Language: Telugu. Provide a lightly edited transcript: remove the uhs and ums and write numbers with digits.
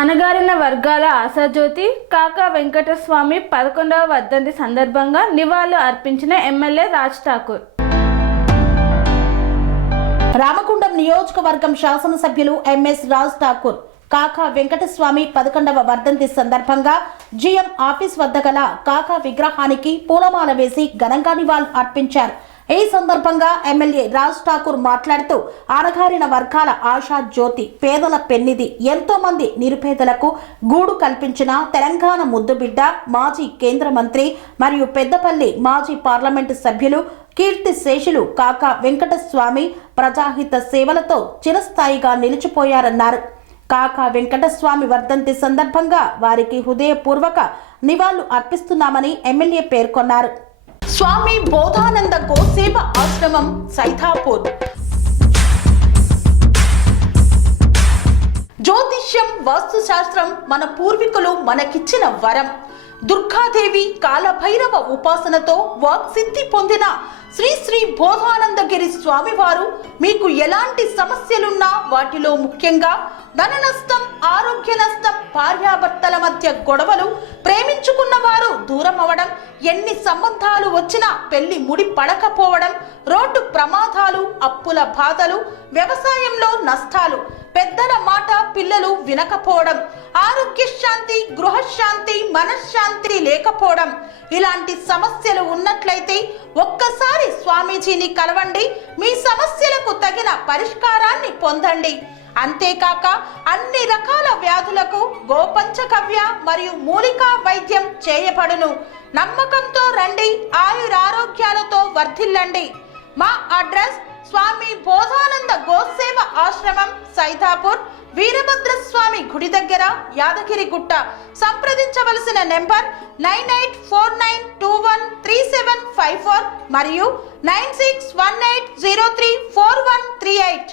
అణగారిన వర్గాల ఆశాజ్యోతి కాకా వెంకటస్వామి 11వ వర్ధంతి సందర్భంగా నివాళులు అర్పించిన ఎమ్మెల్యే రాజ్ ఠాకూర్. రామగుండం నియోజకవర్గం శాసనసభ్యులు ఎంఎస్ రాజ్ ఠాకూర్ కాకా వెంకటస్వామి 11వ వర్ధంతి సందర్భంగా జిఎం ఆఫీస్ వద్ద గల కాకా విగ్రహానికి పూలమాల వేసి ఘనంగా నివాళులు అర్పించారు. ఈ సందర్భంగా ఎమ్మెల్యే రాజ్ ఠాకూర్ మాట్లాడుతూ అణగారిన వర్గాల ఆశా జ్యోతి, పేదల పెన్నిది, ఎంతో మంది నిరుపేదలకు గూడు కల్పించిన తెలంగాణ ముద్దుబిడ్డ, మాజీ కేంద్ర మంత్రి మరియు పెద్దపల్లి మాజీ పార్లమెంటు సభ్యులు కీర్తి శేషులు కాకా వెంకటస్వామి ప్రజాహిత సేవలతో చిరస్థాయిగా నిలిచిపోయారన్నారు. కాకా వెంకటస్వామి వర్ధంతి సందర్భంగా వారికి హృదయపూర్వక నివాళులు అర్పిస్తున్నామని ఎమ్మెల్యే పేర్కొన్నారు. స్వామి బోధానంద గోసేవ ఆశ్రమం సైథాపూర్. జ్యోతిష్యం, వాస్తుశాస్త్రం మన పూర్వీకులు మనకిచ్చిన వరం. దుర్గాదేవి, కాలభైరవ ఉపాసనతో వాక్సిద్ధి పొందిన శ్రీ శ్రీ బోధానందగిరి స్వామివారు మీకు ఎలాంటి సమస్యలున్నా, వాటిలో ముఖ్యంగా ధన నష్టం, ఆరోగ్య నష్టం, భార్యాభర్తల మధ్య గొడవలు, ప్రేమించుకున్న వారు దూరం అవడం, ఎన్ని సంబంధాలు వచ్చినా పెళ్లి ముడి పడకపోవడం, రోడ్డు ప్రమాదాలు, అప్పుల బాధలు, వ్యవసాయంలో నష్టాలు, పెద్దల మాట పిల్లలు వినకపోవడం, ఆరోగ్య శాంతి, గృహశాంతి, మనశ్శాంతి లేకపోవడం, ఇలాంటి సమస్యలు ఉన్నట్లయితే ఒక్కసారి స్వామీజీని కలవండి. మీ సమస్యలకు తగిన పరిష్కారాన్ని పొందండి. అంతేకాక అన్ని రకాల వ్యాధులకు గోపంచకవ్య మరియు మూలికా వైద్యం చేయబడును. నమ్మకంతో రండి, ఆయురారోగ్యాలతో వర్ధిల్లండి. మా అడ్రస్ స్వామి బోధానంద గోసేవ ఆశ్రమం సైథాపూర్, వీరభద్రస్వామి గుడి దగ్గర, యాదగిరిగుట్ట. సంప్రదించవలసిన నెంబర్ 9849213754 మరియు 9618034138.